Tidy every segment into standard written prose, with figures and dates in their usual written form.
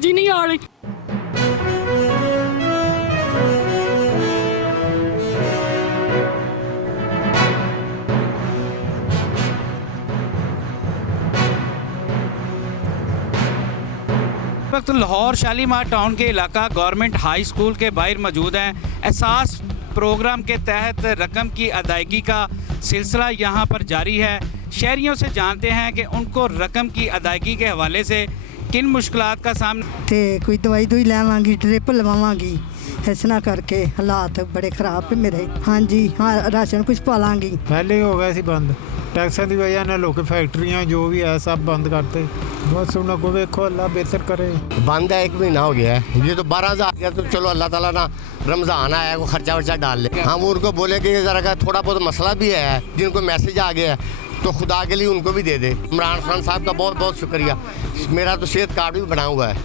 समझ ही नहीं आ रही। वक्त लाहौर शालीमार टाउन के इलाका गवर्नमेंट हाई स्कूल के बाहर मौजूद हैं। एहसास प्रोग्राम के तहत रकम की अदायगी का सिलसिला यहाँ पर जारी है। शहरियों से जानते हैं कि उनको रकम की अदायगी के हवाले से किन मुश्किलात का सामना। तो कोई दवाई दुई लवांगी, ड्रिप लवावांगी, इस ना करके हालात बड़े खराब है मेरे। हाँ जी, हाँ राशन कुछ पा लांगी। पहले ही हो गया सी बंद, टैक्सां की वजह ने लोग फैक्ट्रियां जो भी है सब बंद करते। बस उन्होंने को देखो, अल्लाह बेहतर करे। बंद है, 1 महीना हो गया है। ये तो 12,000 गया, तो चलो अल्लाह ताला ना रमज़ान आया वो खर्चा वर्चा डाल ले। हम उनको बोले कि ज़रा का थोड़ा बहुत मसला भी है, जिनको मैसेज आ गया है तो खुदा के लिए उनको भी दे दे। इमरान खान साहब का बहुत बहुत शुक्रिया। मेरा तो सेहत कार्ड भी बना हुआ है।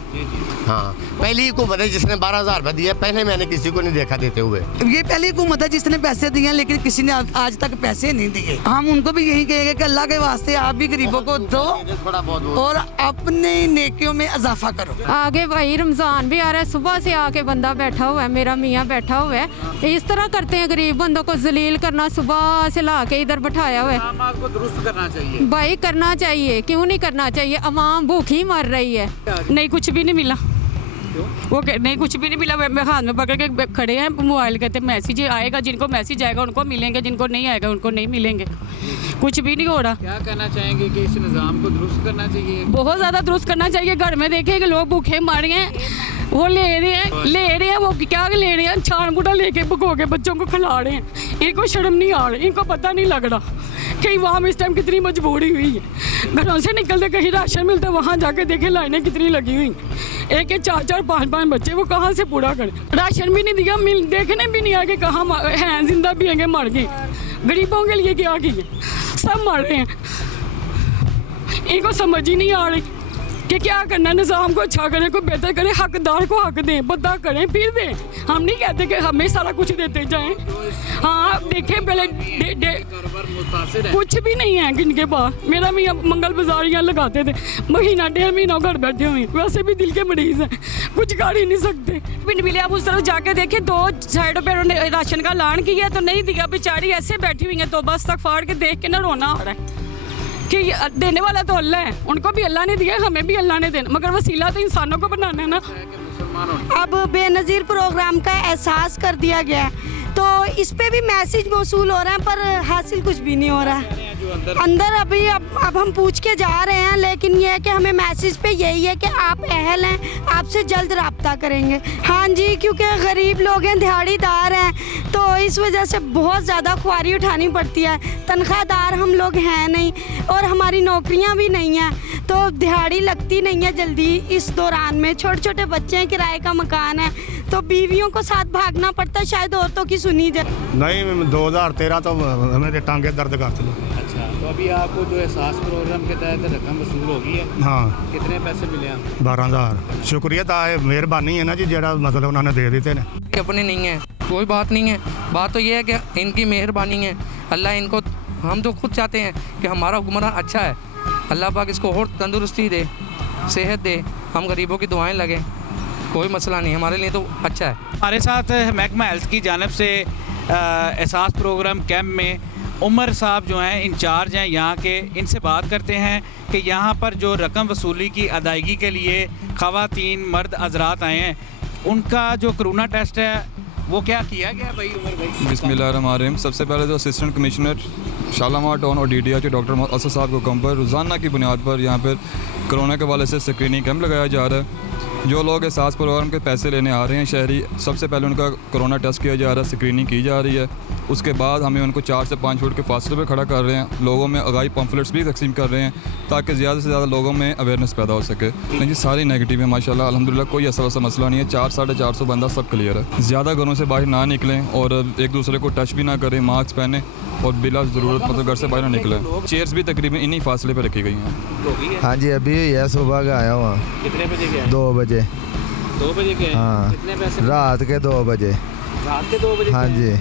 हाँ, पहली हुकूमत है जिसने 12,000 रुपये दिया, पहले मैंने किसी को नहीं देखा देते हुए। ये पहली हुकूमत है जिसने पैसे दिए, लेकिन किसी ने आज तक पैसे नहीं दिए। हम उनको भी यही कहेंगे कि अल्लाह के वास्ते आप भी गरीबों को दो थोड़ा बहुत और अपने नेकियों में इजाफा करो। आगे भाई रमज़ान भी आ रहा है, सुबह से आके बंदा बैठा हुआ है, मेरा मियाँ बैठा हुआ है। इस तरह करते हैं, गरीब बंदों को जलील करना, सुबह से ला के इधर बैठाया हुआ है। आपको दुरुस्त करना चाहिए भाई, करना चाहिए, क्यों नहीं करना चाहिए? अवाम भूखी मर रही है। नहीं, कुछ भी नहीं मिला। वो नहीं, कुछ भी नहीं मिला। वे हाथ में पकड़ के खड़े हैं, मोबाइल कहते मैसेज आएगा, जिनको मैसेज आएगा उनको मिलेंगे, जिनको नहीं आएगा उनको नहीं मिलेंगे। कुछ भी नहीं हो रहा। क्या कहना चाहेंगे कि इस निज़ाम को दुरुस्त करना चाहिए? बहुत ज़्यादा दुरुस्त करना चाहिए। घर में देखें कि लोग भूखे मर रहे हैं, वो ले रहे हैं वो क्या ले रहे हैं, छान गुटा लेके भगो के बच्चों को खिला रहे हैं। इनको शर्म नहीं आ रही, इनको पता नहीं लग रहा कि वहाँ इस टाइम कितनी मजबूरी हुई है। घरों से निकलते कहीं राशन मिलता, वहाँ जाके देखे लाइनें कितनी लगी हुई। एक 4-4 5-5 बच्चे, वो कहाँ से पूरा करें? राशन भी नहीं दिया, देखने भी नहीं आया कि कहाँ हैं, जिंदा भी हैं, मर गए। गरीबों के लिए क्या किए, सब मर रहे हैं। इनको समझ ही नहीं आ रही कि क्या करना। निज़ाम को अच्छा करें, कोई बेहतर करें, हकदार को हक दें, बद्दा करें फिर दें। हम नहीं कहते कि हमें सारा कुछ देते जाएं। हाँ, देखें पहले कुछ भी नहीं है जिनके पास। मेरा भी मंगल बाजारियाँ लगाते थे, महीना 1.5 महीना घर बैठे हुए, वैसे भी दिल के मरीज हैं, कुछ कर ही नहीं सकते। बिन मिले आप उस तरफ जाके देखें, 2 साइडों पर उन्होंने राशन का ऐलान किया तो नहीं दिया। बेचारी ऐसे बैठी हुई है, तो बस तक फाड़ के देख के ना रोना आ रहा है कि देने वाला तो अल्लाह है, उनको भी अल्लाह ने दिया, हमें भी अल्लाह ने देना, मगर वसीला तो इंसानों को बनाना है ना। अब बेनज़ीर प्रोग्राम का एहसास कर दिया गया है, तो इस पे भी मैसेज मौसूल हो रहा है, पर हासिल कुछ भी नहीं हो रहा है अंदर। अभी अब हम पूछ के जा रहे हैं, लेकिन ये है कि हमें मैसेज पे यही है कि आप अहल हैं, आपसे जल्द रब्ता करेंगे। हाँ जी, क्योंकि गरीब लोग हैं, दिहाड़ीदार हैं, तो इस वजह से बहुत ज़्यादा ख्वारी उठानी पड़ती है। तनख्वाहदार हम लोग हैं नहीं और हमारी नौकरियाँ भी नहीं हैं, तो दिहाड़ी लगती नहीं है जल्दी। इस दौरान में छोटे छोटे बच्चे हैं, किराए का मकान है, तो बीवियों को साथ भागना पड़ता है। शायद औरतों की सुनी जाए। नहीं, 2013 तो मेरे टांगे दर्द करते हैं। अच्छा, तो अभी आपको जो एहसास प्रोग्राम के तहत रकम वसूल होगी है? हाँ। कितने पैसे मिले आप? 12,000। शुक्रिया था, मेहरबानी है ना जी, जरा मतलब उन्होंने दे देते हैं। अपने नहीं है, कोई बात नहीं है। बात तो ये है कि इनकी मेहरबानी है, अल्लाह इनको, हम तो खुद चाहते हैं कि हमारा हुक्मरान अच्छा है, अल्लाह पाक इसको और तंदुरुस्ती दे, सेहत दे, हम गरीबों की दुआएं लगें, कोई मसला नहीं, हमारे लिए तो अच्छा है। हमारे साथ महकमा हेल्थ की जानिब से एहसास प्रोग्राम कैंप में उमर साहब जो हैं इंचार्ज हैं यहाँ के, इनसे बात करते हैं कि यहाँ पर जो रकम वसूली की अदायगी के लिए ख़वातीन मर्द हज़रात आए हैं, उनका जो कोरोना टेस्ट है वो क्या किया गया भाई? उमर भाई, बिस्मिल्लाहिर्रहमानिर्रहीम। सबसे पहले तो असिस्टेंट कमिश्नर शालीमार टाउन और DDH डॉक्टर असद साहब को हुक्म पर रोज़ाना की बुनियाद पर यहाँ पर कोरोना के हवाले से स्क्रीनिंग कैंप लगाया जा रहा है। जो लोग एहसास प्रोग्राम के पैसे लेने आ रहे हैं शहरी, सबसे पहले उनका कोरोना टेस्ट किया जा रहा है, स्क्रीनिंग की जा रही है। उसके बाद हमें उनको 4 से 5 फुट के फासले पर खड़ा कर रहे हैं, लोगों में आगाही पम्फलेट्स भी तकसीम कर रहे हैं ताकि ज़्यादा से ज़्यादा लोगों में अवेयरनेस पैदा हो सके। नहीं जी, सारी नेगेटिव है माशाल्लाह, अल्हम्दुलिल्लाह, कोई ऐसा वैसा मसला नहीं है। 400-450 बंदा सब क्लियर है। ज़्यादा घरों से बाहर ना निकलें और एक दूसरे को टच भी ना करें, मास्क पहने और बिला ज़रूरत मतलब घर से बाहर ना निकलें। चेयर्स भी तकरीबन इन्हीं फासले पर रखी गई हैं। हाँ जी, अभी यह सुबह का आया हुआ। कितने बजे गया? 2 बजे। 2 बजे गए? हाँ। कितने पैसे? रात के 2 बजे। रात के 2 बजे? हाँ जी।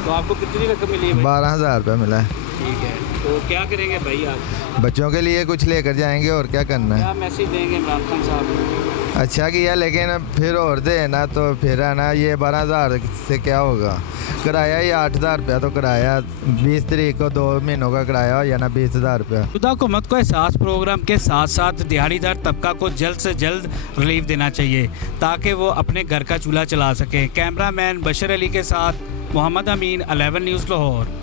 तो आपको कितनी रकम मिली है? 12,000 रुपये मिला है। ठीक है, तो क्या करेंगे भाई आप? बच्चों के लिए कुछ लेकर जाएंगे और क्या करना है। क्या मैसेज देंगे इमरान खान साहब को? अच्छा किया, लेकिन फिर और दे ना तो फिर है ना, ये 12,000 से क्या होगा। किराया ही 8,000 रुपया, तो किराया 20 तारीख को 2 महीनों का किराया हो या ना 20,000 रुपया। मौजूदा हुकूमत को एहसास प्रोग्राम के साथ साथ दिहाड़ीदार तबका को जल्द से जल्द रिलीफ देना चाहिए ताकि वो अपने घर का चूल्हा चला सके। कैमरामैन बशर अली के साथ मोहम्मद अमीन, 11 न्यूज़ लाहौर।